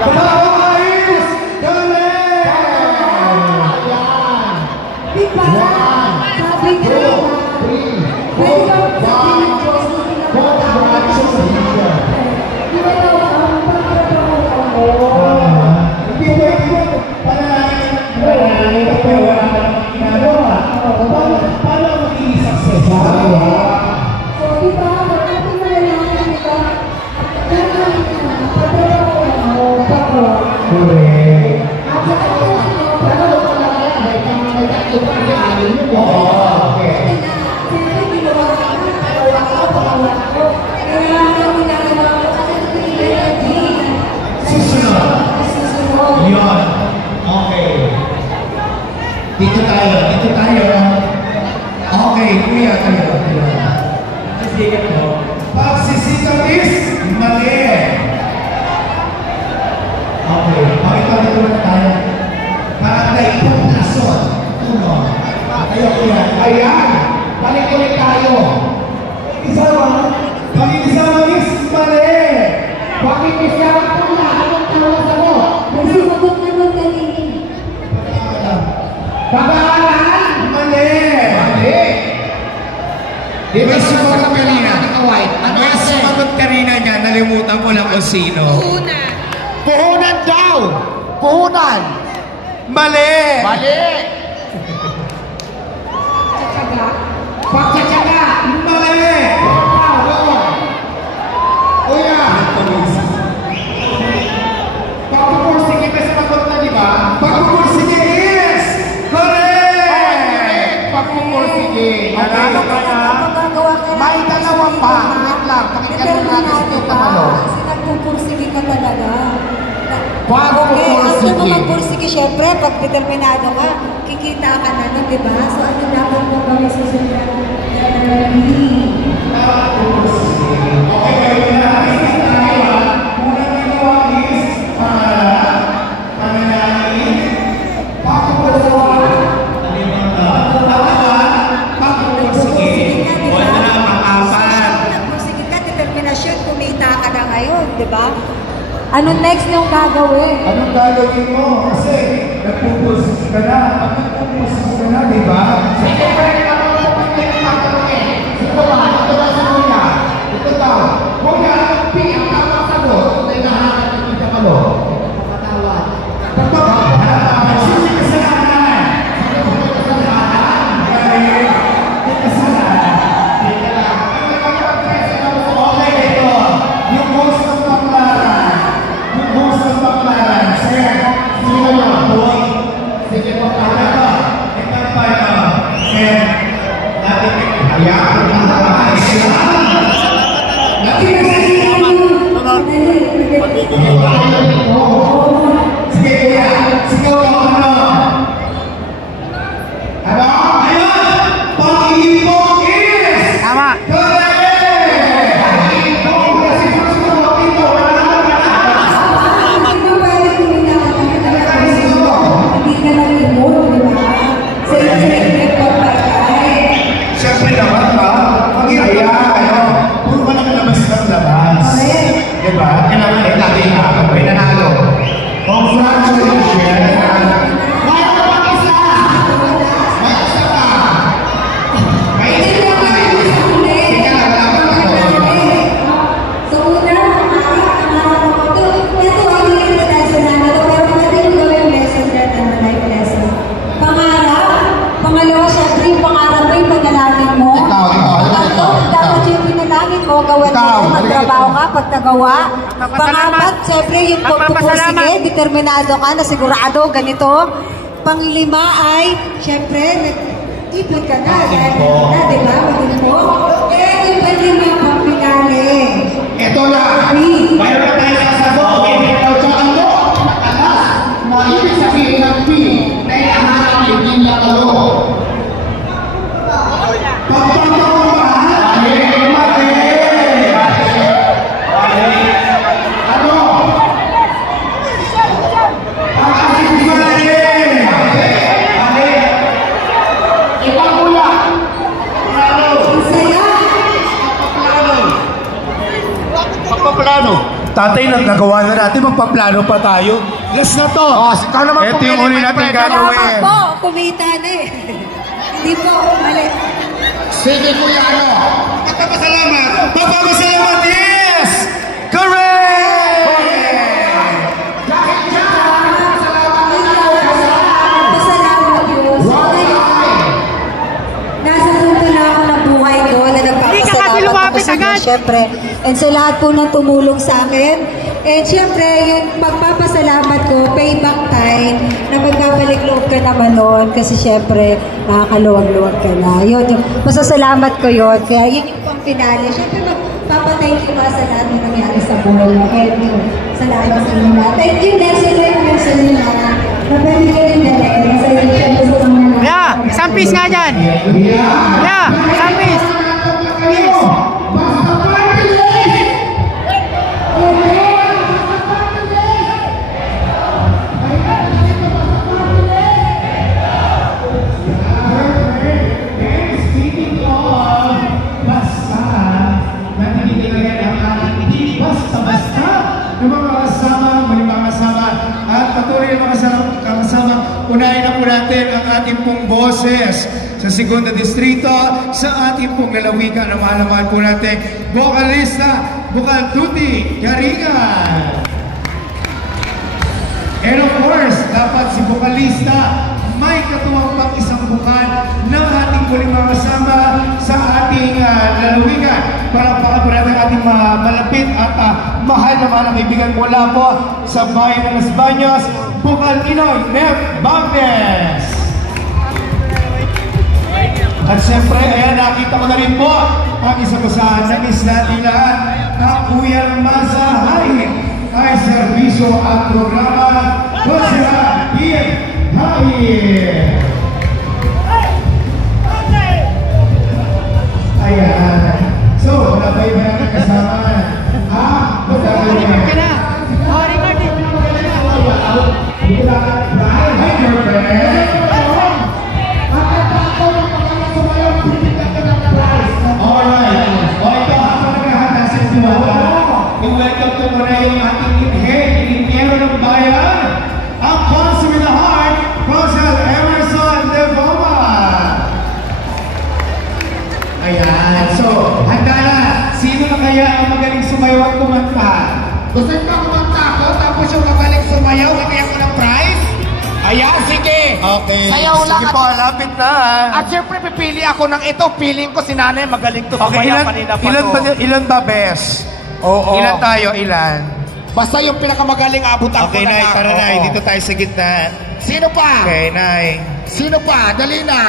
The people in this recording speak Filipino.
Ayos! Galing! Diba? Sabi ko na. Pwede ba sabihin ko di ba daw ang paano magiging success? So, di ba? Natin malalaman nito. Correct. Yun. Okay. Dito tayo. Okay, kuya tayo. Pagsisikat mo. Pagsisikat is mali. Okay, pakita na tayo. Para tayo pong nason. Uno. Tayo kuya. Ayan. Balik ulit tayo. Pakikisama is mali. Pakikisama ko na. Anong tawasan mo? Nagsumagot naman kanina. Pag-aaral! Mali! Di ba sumagot kanina? Ano yung sumagot kanina niya? Nalimutan ko lang kung sino. Puhunan. Puhunan daw! Puhunan! Mali! Tsatsaga. Pagtsatsaga! Mali! Kuya! Pagpupursige ka sumagot na, di ba? Pagpupursige is! Correct! Pagpupursige! Nanalo ka na? May dalawa pa! Wait lang, pakinggan mo natin ito tamalo. Kasi nagpupursige ka talaga. Pagpupursige. Ang magpursige, syempre, pag determinado ka, kikita ka na nun, di ba? So, ano dapat mo gawin sa sunod? Pagpupursige. Okay, kayo na. Unang nagawa is pananahin. Pagpupursige. Determinasyon, kumita ka na ngayon, di ba? Ano next niyong gagawin? Anong gagawin mo? Kasi nagpupursige ka na. Pag nagpupursige ka na, di ba? Sige, pwede ka mo pagkakalungin. Ito ba? Ito ba sa kuya? Ito daw. Kuya, ang tamang sagot. Ito yung nahanap ng tamalo. Pagpatawad. Pagpatawad. Sino yung kasalanan? Sino yung kasalanan? Yung kasalanan. Okay, ito. Yung host ng Baklaran. Yung host ng Baklaran. Sir, sino yun? Sige po, ito. Ito pa ito. Sir, natin hayaan ang mga Islam. Natin sige kuya, sigaw ka ano? Ano? Ayun! Pag-ibig is! Tama. Siyempre naman ba? Puro ka lang labas ng labas. Diba? Kailangan ay natin na. May nanalo. Congratulations! May isa pa! May isa pa! May isa pa! Hindi ka lang dapat ako. So, una, ang ko ito, ay hindi na lesson na ito, pero pwede yung gawin lesson that and life lesson. Pangarap, pangalawa, syempre yung pangarap mo, yung panalangin mo. Pangatlo, dapat yung pinalangin mo, gawin mo, magtrabaho ka, pag nagawa. Pangapat, syempre yung pagpupursige, determinado ka, na sigurado, ganito. Panglima ay, syempre, nag-ipon ka na, di ba? Mag-ipon. Kaya yung panglima, pang pinali. Ito na! Mayroon na tayo sasagot. Ito ano? Matalas na ibig sabihin ng P na inahanap hindi nakalo. Pagpapamahal? Mali! Ano? Mali! Ibang mula! Ang saya! Pagpaplano. Tatay, nagawa na natin, magpaplano pa tayo. Last na to. Ikaw naman ito yung uli natin gagawin. Salamat po, kumita na eh. Hindi po, mali. Sige, Kuya, ano? Magpapasalamat is... Correct! Pasalamat yun. So, ngayon, nasa punto na ako ng buhay ko na nagpapasalamat ako sa inyo, syempre. And sa lahat po ng tumulong sa akin. And syempre, yung pagpapasalamat ko, payback time, na magbabalik loob ka naman noon kasi syempre, makakaluwag-luwag ka na. Yun, yung masasalamat ko yun. Kaya yun yung pang finale. Syempre, magpapathank you sa lahat na nangyari sa buhay mo. And yun, salamat sa inyo. Thank you, Leslie, sa inyo na. Mabalik ka rin na rin. Masaya syempre sa mga Yeah, isang piece nga dyan. Yeah, isang piece. Unahin na po natin ang ating pong boses sa Segunda Distrito, sa ating pong lalawigan na mahal po natin, vocalista, Bukal Tuti, Garingan. And of course, dapat si vocalista may katuwang pang isang bukal ng ating muling mga kasama sa ating lalawigan. Palakpakan po natin ating malapit at mahal na mga kaibigan mula po sa bayan ng Las Bañas, Bukal Inoy, Nef Bagnes. At siyempre, ayan, nakita ko na rin po ang isa ko sa nangis natin lahat, ang Kuya Masahay ay serbisyo at programa ko sila Ian Hain. Ayan. So, wala pa iba natin kasama. Record ka na. Oh, record it. Hi, girlfriend. Alright. O ito, habang naghahanda sa tuwa, i-welcome ko muna yung ating head, inintero ng bayan, ang Cons with a Heart, Rosal Emerson de Boma. Ayan. So, handa na. Sino na kaya ang magaling sumayaw at kumanta? Gusto nyo kumanta ako, tapos yung magaling sumayaw, bigyan ko ng prize? Ayan, sige. Okay. Sayaw lang. Sige po, lapit na. At syempre, pipili ako ng ito. Feeling ko si nanay magaling to sumayaw kanina pa to. Ilan ba, Bes? Oo. Ilan tayo? Ilan? Basta yung pinakamagaling abutan ko Okay, na Nay. nga. Tara, Nay. Oo. Dito tayo sa gitna. Sino pa? Okay, Nay. Sino pa? Dali na.